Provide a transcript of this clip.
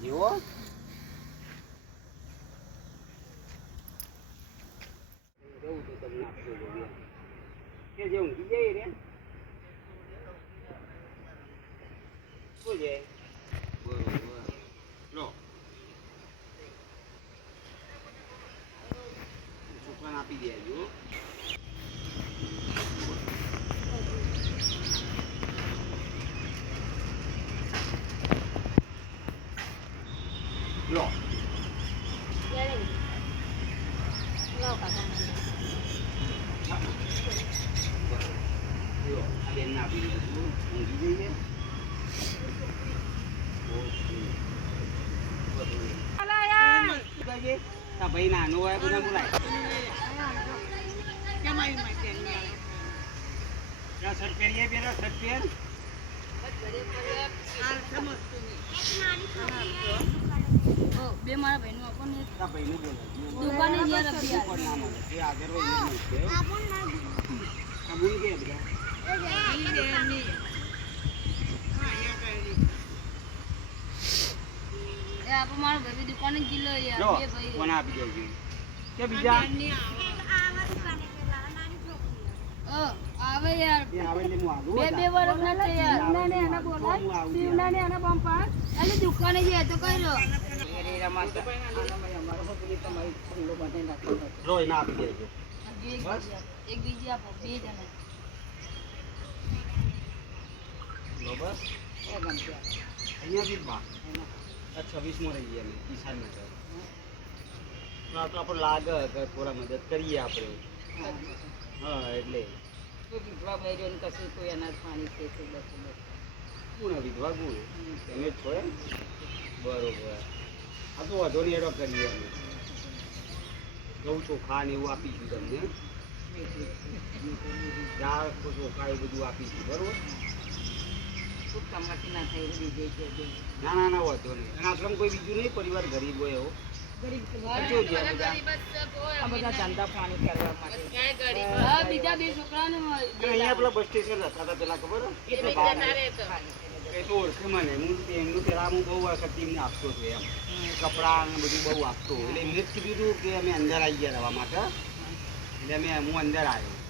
જીવો જવું તો તમને આપજો જોઈએ કે જે ઊંઘી જાય રે શું છે બરોબર લો છોકરાને આપી દેજો લો બેન આપી દીધું ઊંઘી જઈએ ભાઈ નાનું હોય બધા બોલાય શર્ટ પહેરીએ પેલા શર્ટ પહેર બે મારા ભાઈનું આપો ને ભાઈનું બોલે દુકાને યાર અભી આગળ બોલ કે બધા એ આપો મારો ભાઈ દુકાને ગિલ્લો યાર બે ભાઈ કોને આપી દેજો કે બીજા આવે યાર એ આવે એટલે હું આવું બે વર્ષ ના છે યાર શિવનાને આના બોલાય શિવનાને આના પંપા એટલે દુકાને જે તો કઈ લો રોય ના આપી દેજો એક બીજી આપો બે જણા બસ અહીંયાથી બા 26 માં રહીએ અમે કિસાન નગર તો આપણે લાગે કે થોડા મદદ કરીએ આપણે હા એટલે વિધવા ભાઈ ને કશું કોઈ અનાજ પાણી છે કોણ વિધવા કોણ તમે જ છો એમ બરોબર આ તો વધો ને એડો કરીએ અમે ઘઉં ચોખા ને એવું આપીશું તમને દાળ ચોખા એવું બધું આપીશું બરોબર કમાતી ના થાય એવી બીજે છે ના ના ના વધો નહીં અને આપણે કોઈ બીજું નહીં પરિવાર ગરીબ હોય એવો બધા ધંધા પાણી કરવા માટે બીજા બે છોકરાને અહીંયા પેલા બસ સ્ટેશન હતા હતા પેલા ખબર એ તો ઓળખે મને હું એમનું પેલા હું બહુ વખત એમને આપતો હતો એમ કપડાં ને બધું બહુ આપતો એટલે એમને જ કીધું હતું કે અમે અંદર આવી ગયા રહેવા માટે એટલે હું અંદર આવ્યો